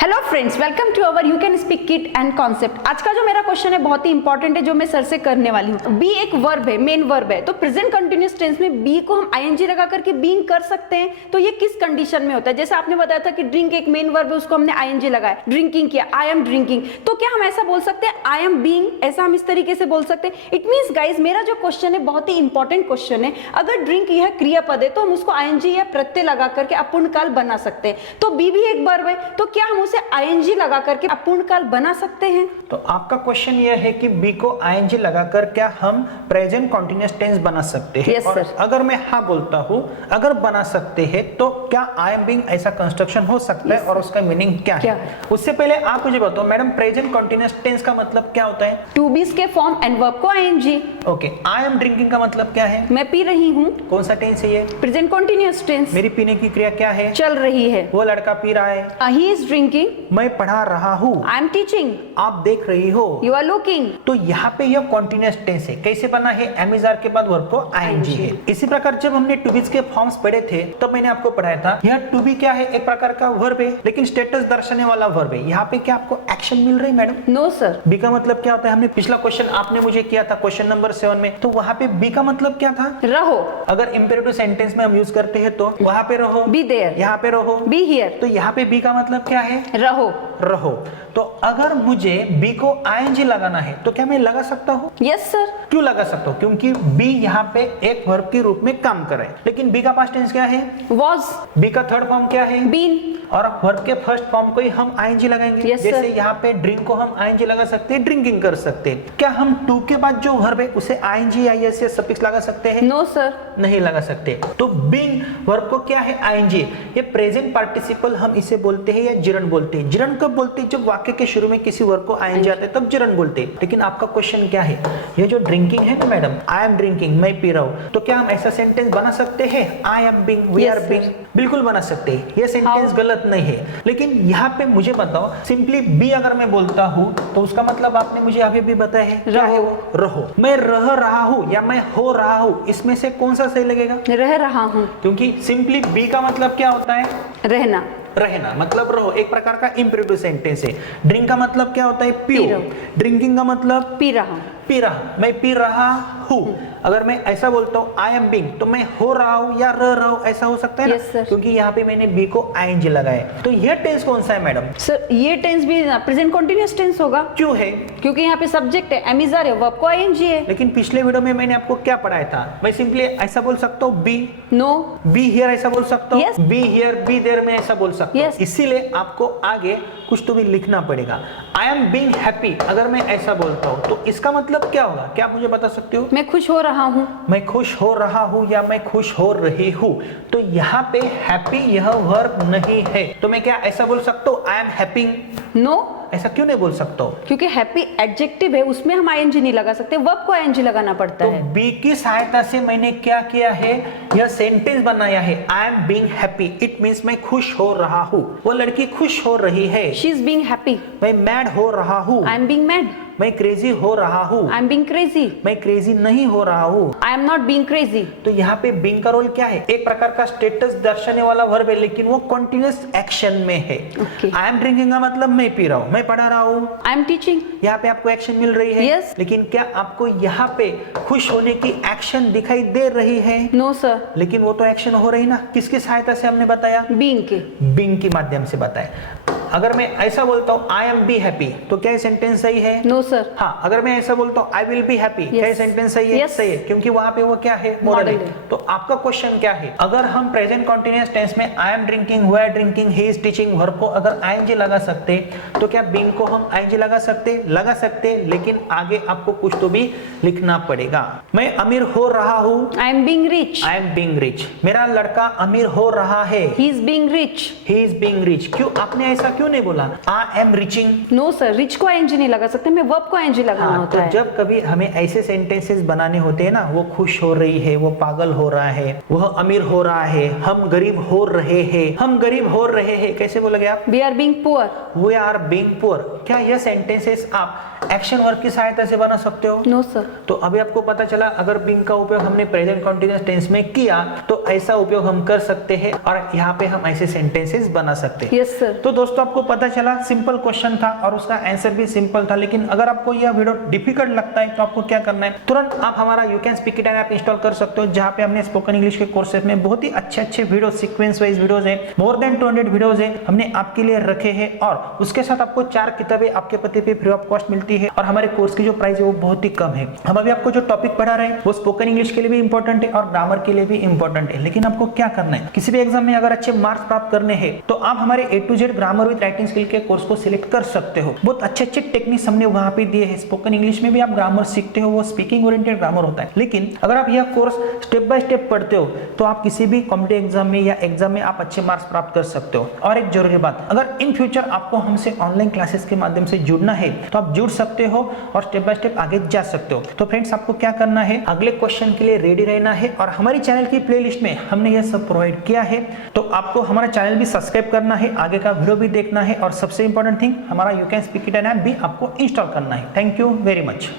Hello friends, welcome to our you can speak kit and concept. आज का जो मेरा क्वेश्चन है बहुत ही इंपॉर्टेंट है, जो मैं सर से करने वाली हूँ। बी एक वर्ब है, मेन वर्ब है, तो प्रेजेंट कंटिन्यूअस टेंस में बी को हम आईएनजी लगा करके बीइंग कर सकते हैं। तो ये किस कंडीशन में होता है? जैसे आपने बताया था कि ड्रिंक एक मेन वर्ब है, उसको हमने आईएनजी लगाया, ड्रिंकिंग किया, आई एम ड्रिंकिंग। तो क्या हम ऐसा बोल सकते हैं आई एम बीइंग? ऐसा हम इस तरीके से बोल सकते हैं। इट मीन्स गाइज, मेरा जो क्वेश्चन है बहुत ही इंपॉर्टेंट क्वेश्चन है। अगर ड्रिंक यह क्रियापद है तो हम उसको आईएनजी या प्रत्यय लगा करके अपूर्ण काल बना सकते हैं। तो बी भी एक वर्ब है, तो क्या हम उसे आईएनजी लगा करके अपूर्ण काल बना सकते हैं? तो आपका क्वेश्चन यह है कि बी को आईएनजी लगाकर क्या हम प्रेजेंट कंटीन्यूअस टेंस बना सकते हैं? Yes, और sir. अगर मैं हाँ बोलता हूँ, अगर बना सकते हैं, तो क्या आई एम बीइंग ऐसा कंस्ट्रक्शन हो सकता है? Yes, और उसका मीनिंग क्या है? उससे पहले आप मुझे बताओ मैडम, प्रेजेंट कंटीन्यूअस टेंस का मतलब क्या होता है? टू बीज के फॉर्म एंड वर्ब को ING. Okay, I am drinking का मतलब क्या है? मैं पी रही हूँ, कौन सा टेंस है ये? प्रेजेंट कंटिन्यूअस टेंस, मेरी पीने की क्रिया क्या है? चल रही है। वो लड़का पी रहा है, ही इज ड्रिंकिंग, मैं पढ़ा रहा हूँ, आई एम टीचिंग, आप देख रही हो, यू आर लुकिंग। तो यहाँ पे यह कॉन्टिन्यूअस टेंस है। कैसे बना है? एमिजार के बाद वर्ब को आईएनजी है। इसी प्रकार जब हमने टू बीज के फॉर्म्स पढ़े थे तब तो मैंने आपको पढ़ाया था, यह टू बी क्या है? एक प्रकार का वर्ब है, लेकिन स्टेटस दर्शाने वाला वर्ब है। यहाँ पे क्या आपको एक्शन मिल रही है मैडम? No sir. बी का मतलब क्या होता है? हमने पिछला क्वेश्चन आपने मुझे किया था, क्वेश्चन नंबर 7 में, तो वहाँ पे बी का मतलब क्या था? रहो। अगर इंपेरेटिव सेंटेंस में हम यूज करते हैं तो वहाँ पे रहो, बी देयर, यहाँ पे रहो, बी हियर। तो यहाँ पे बी का मतलब क्या है? रहो। रहो। तो अगर मुझे बी को आईएनजी लगाना है तो क्या मैं लगा सकता हूँ? Yes sir. क्यों लगा सकता हूँ? क्योंकि बी यहाँ पे एक वर्ब के रूप में काम कर रहा है। लेकिन बी का पास्ट टेंस क्या है? वॉज। बी का थर्ड फॉर्म क्या है? बीन। और वर्ब के फर्स्ट फॉर्म को ही हम आईएनजी लगाएंगे। Yes, जैसे sir. यहाँ पे ड्रिंक को हम आईएनजी लगा सकते हैं, ड्रिंकिंग कर सकते हैं। क्या हम टू के बाद जो वर्ब है उसे आईएनजी या एस या सफिक्स लगा सकते हैं? No sir. नहीं लगा सकते। तो बीइंग वर्ब को क्या है? आईएनजी। ये प्रेजेंट पार्टिसिपल हम इसे बोलते हैं या जिरन बोलते हैं। जिरन कब बोलते हैं? जब वाक्य के शुरू में किसी वर्ब को आईएनजी आता है तब जिरन बोलते हैं। लेकिन आपका क्वेश्चन क्या है? ये जो ड्रिंकिंग है ना मैडम, आई एम ड्रिंकिंग, मैं पी रहा हूँ, तो क्या हम ऐसा सेंटेंस बना सकते हैं? I am being, we Yes, are sir. Being, बिल्कुल बना सकते हैं। ये सेंटेंस गलत नहीं है। लेकिन यहाँ पे मुझे बताओ, सिंपली बी अगर मैं बोलता हूँ तो उसका मतलब आपने मुझे अभी भी बताया है, क्या है वो? रहो। मैं रह रहा हूँ या मैं हो रहा हूँ, इसमें से कौन सा सही लगेगा? रह रहा हूँ। क्योंकि सिंपली बी का मतलब क्या होता है? रहना। रहना मतलब रहो, एक प्रकार का इंपेरेटिव सेंटेंस है। ड्रिंक का मतलब क्या होता है? पियो। ड्रिंकिंग का मतलब पी रहा हूँ, पी रहा, मैं पी रहा हूँ। अगर मैं ऐसा बोलता हूँ आई एम बीइंग, तो मैं हो रहा हूँ या रह रहा हूँ, ऐसा हो सकता है ना? Yes, sir. क्योंकि यहाँ पे मैंने बी को आईएनजी लगाया। तो यह टेंस कौन सा है मैडम? सर ये टेंस भी प्रेजेंट कंटिन्यूअस टेंस होगा, क्यों है? क्योंकि यहाँ पे सब्जेक्ट है, एमिजार है, वर्ब को आईएनजी है। लेकिन पिछले वीडियो में मैंने आपको क्या पढ़ाया था? मैं सिंपली ऐसा बोल सकता हूँ बी, नो, बी हियर ऐसा बोल सकता हूँ, Yes. Be here, be there में ऐसा बोल सकता हूँ। Yes. इसीलिए आपको आगे कुछ तो भी लिखना पड़ेगा। आई एम बीइंग हैप्पी, अगर मैं ऐसा बोलता हूँ तो इसका मतलब क्या होगा? क्या आप मुझे बता सकते हो? मैं खुश हो रहा हूँ, मैं खुश हो रहा हूँ या मैं खुश हो रही हूँ। तो यहाँ पे हैप्पी यह वर्ब नहीं है, तो मैं क्या ऐसा बोल सकता हूँ आई एम हैप्पी? नो। ऐसा क्यों नहीं बोल सकता हूँ? क्योंकि हैप्पी एडजेक्टिव है, उसमें हम आईएनजी नहीं लगा सकते, वर्ब को आईएनजी लगाना पड़ता तो है। बी की सहायता से मैंने क्या किया है? यह सेंटेंस बनाया है, आई am being happy. It means मैं खुश हो रहा हूँ, वो लड़की खुश हो रही है। शी इज बीइंग हैप्पी, मैं मैड हो रहा हूँ, आई एम बीइंग मैड, मैं क्रेजी हो रहा हूँ, आई एम बीइंग क्रेजी, मैं क्रेजी नहीं हो रहा हूँ। I am not being crazy. तो यहाँ पे बीइंग का रोल क्या है? एक प्रकार का स्टेटस दर्शाने वाला वर्ब है, लेकिन वो कंटीन्यूअस एक्शन में है। Okay. आई एम ड्रिंकिंग का मतलब मैं पी रहा हूँ, मैं पढ़ा रहा हूँ, आई एम टीचिंग। यहाँ पे आपको एक्शन मिल रही है। Yes. लेकिन क्या आपको यहाँ पे खुश होने की एक्शन दिखाई दे रही है? No sir. लेकिन वो तो एक्शन हो रही ना, किसकी सहायता से हमने बताया? बीइंग के। बीइंग के माध्यम से बताया। अगर मैं ऐसा बोलता हूँ आई एम बी हैप्पी, तो क्या सेंटेंस सही है? No sir. हाँ, अगर मैं ऐसा बोलता हूँ आई विल बी हैप्पी, क्या सेंटेंस सही है? Yes. सही है, क्योंकि वहां पे वो क्या है? मॉडल है। है। तो आपका क्वेश्चन क्या है? अगर हम प्रेजेंट कंटीन्यूअस टेंस में I am drinking, we are drinking, he is teaching verb को अगर आईएनजी लगा सकते, तो क्या बीइंग को हम आईएनजी लगा सकते? लगा सकते, लेकिन आगे आपको कुछ तो भी लिखना पड़ेगा। मैं अमीर हो रहा हूँ, I am being rich, I am being rich. मेरा लड़का अमीर हो रहा है, he is being rich, he is being rich. क्यों आपने ऐसा क्यों नहीं बोला? I am riching. No sir, rich को आईएनजी नहीं लगा सकते, मैं वर्ब को आईएनजी लगाना होता तो है। जब कभी हमें ऐसे सेंटेंसेस बनाने होते हैं ना, वो खुश हो रही है, वो पागल हो रहा है, वह अमीर हो रहा है, हम गरीब हो रहे हैं, हम गरीब हो रहे हैं, कैसे बोलोगे आप? We are being poor, we are being poor. क्या यह सेंटेंसेस आप एक्शन वर्ब की सहायता से बना सकते हो? No sir. तो अभी आपको पता चला अगर बीइंग का उपयोग हमने प्रेजेंट कंटीन्यूअस टेंस में किया तो ऐसा उपयोग हम कर सकते हैं और यहाँ पे हम ऐसे सेंटेंसेस बना सकते हैं। Yes sir. तो दोस्तों आपको पता चला सिंपल क्वेश्चन था और उसका आंसर भी सिंपल था, लेकिन अगर आपको यह वीडियो डिफिकल्ट लगता है तो आपको क्या करना है, तुरंत आप हमारा you can speak it app install कर सकते हो, जहाँ पे हमने स्पोकन इंग्लिश के कोर्सेज में बहुत ही अच्छे वीडियो सीक्वेंस वाइज वीडियोस है, मोर देन 200 वीडियोस है हमने आपके लिए रखे हैं और उसके साथ आपको 4 किताबें आपके पते पे फ्री ऑफ कॉस्ट मिलती है और हमारे कोर्स की जो प्राइस है वो बहुत ही कम है। हम अभी आपको जो टॉपिक पढ़ा रहे हैं वो स्पोकन इंग्लिश के लिए भी इंपॉर्टेंट है और ग्रामर के लिए भी इंपॉर्टेंट है, लेकिन आपको क्या करना है, किसी भी एग्जाम में अगर अच्छे मार्क्स प्राप्त करने हैं तो आप हमारे A to Z grammar with writing skill के कोर्स को सिलेक्ट कर सकते हो। बहुत अच्छे टेक्निक्स हमने वहां पे दिए हैं। स्पोकन इंग्लिश में भी आप ग्रामर सीखते हो, वो स्पीकिंग ओरिएंटेड ग्रामर होता है, लेकिन अगर आप यह कोर्स स्टेप बाय स्टेप पढ़ते हो तो आप किसी भी कॉम्पिटिटिव एग्जाम में या एग्जाम में आप अच्छे मार्क्स प्राप्त कर सकते हो। और एक जरूरी बात, अगर इन फ्यूचर आपको हमसे ऑनलाइन क्लासेस के माध्यम से जुड़ना है तो आप जुड़ सकते हो और स्टेप बाय स्टेप आगे जा सकते हो। तो फ्रेंड्स आपको क्या करना है, अगले क्वेश्चन के लिए रेडी रहना है और हमारी चैनल की प्लेलिस्ट में हमने यह सब प्रोवाइड किया है, तो आपको हमारा चैनल भी सब्सक्राइब करना है, आगे का वीडियो भी देखना है और सबसे इंपॉर्टेंट थिंग हमारा you can speak it app भी आपको इंस्टॉल करना है। Thank you very much.